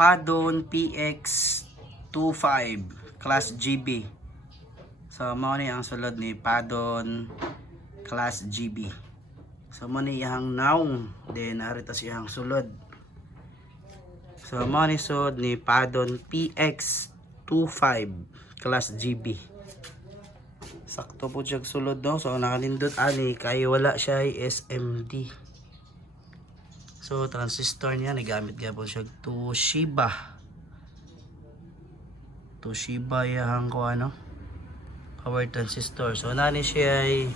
Padon PX25 Class GB. So mao ni ang sulod ni Padon Class GB. So mao ni iyang naong, then arito siyang sulod. So mao ni sud ni Padon PX25 Class GB. Sakto po siya sulod, no. So nakalindot ani kay wala siya SMD. So transistor niya nagamit gyapon siya Toshiba yang ko ano power transistor. So nani siya ay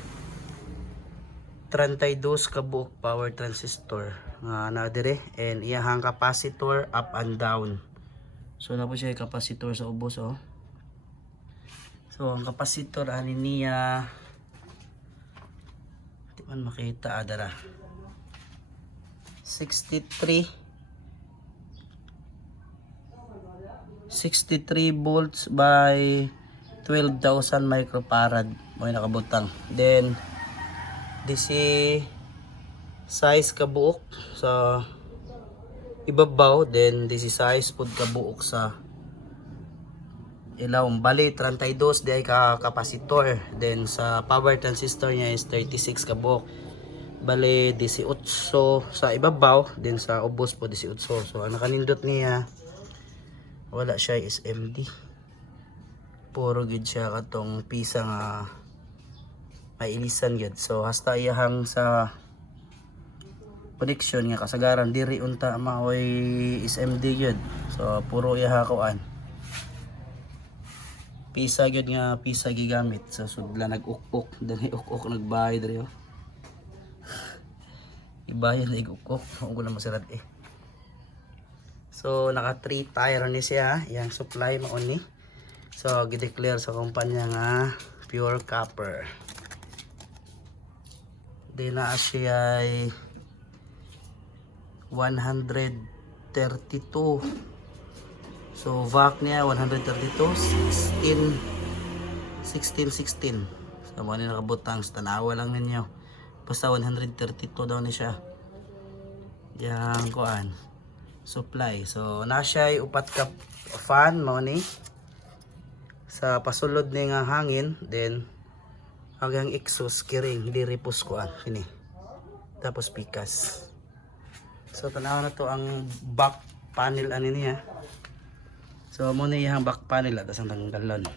32 ka buok power transistor nga na dire, and iyang capacitor up and down. So na po siya capacitor sa ubos, oh. So ang capacitor ani niya di man makita adara 63 volts by 12,000 microfarad mo nakabutang. Then DC size kabuok sa ibabaw, then DC size pud kabuok sa ilaw. Bali 32 di ay ka kapasitor, then sa power transistor niya is 36 kabuok. Bali 18 sa ibabaw, then sa ubos po 18. So ang nakanindot niya wala siya SMD, puro gid siya katong pisa nga mailisan gid. So hasta iyahang sa connection nga kasagaran diri unta maoy SMD gid. So puro iyaha kuan pisa gid nga pisa gigamit. So sudla nag-ukok, dali ukok nagbayad diri, oh. Ibayan na igukok, kung ko na masarap eh. So naka 3 tire ni siya, yang supply mo ni. So gi-declare sa kumpanya nga pure copper. Di na siya ay 132. So vac niya 132 16. So mo ni nakabutang sa tanawa lang ninyo. Basta 132 daw ni siya. Yang kuan supply. So na siya ay upat ka fan mo ni sa pasulod ni nga hangin, then hanggang exhaust kiring diri pus kuan kini. Tapos pikas. So tanaw na to ang back panel ani niya. So mo ni yang back panel at ang tanggalon.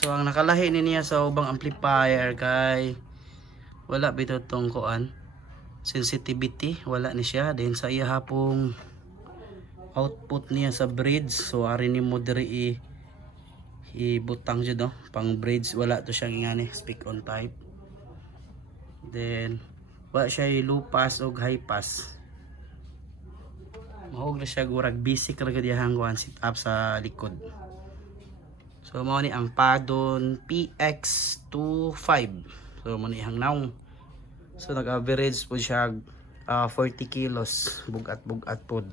So ang nakalahi ni niya sa ubang amplifier kay wala bitaw tong kuan sensitivity, wala ni siya. Then sa iya hapong output niya sa bridge, so ari ni mo diri ibutang jud, no, pang bridge. Wala to siya ngani speak on type. Then wala siya low pass o high pass. Mahog na siya gurag basic ra gid yang kuan set up sa likod. So mo ni ang Padon PX25. So mo ni ang naong. So nag-average po siya 40 kilos bugat-bugat pod.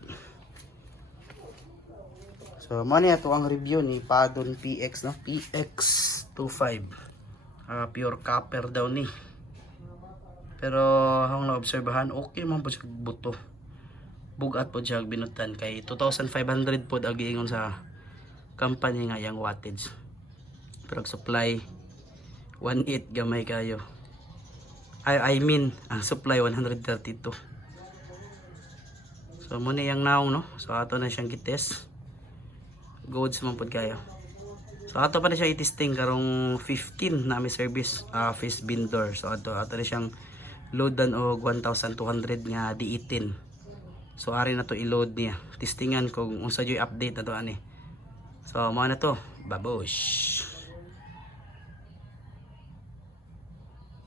So mo ni ato ang review ni Padon PX, no, PX25. Pure copper daw ni. Pero ang naobserbahan okay man po siya buto. Bugat po siya binutan kay 2,500 pod ang giingon sa company nga yang wattage. Pero supply 1.8 gamay kayo. I mean ang supply 132. So mo ni yang naong, no. So ato na siyang kitest. Goods man pod kayo. So ato pa na siya i-testing karong 15 na may service face vendor. So ato na siyang loadan og 1,200 nga D18. So ari na to i-load niya. Testingan kung unsa joy update na to ani. So mo na to. Babush.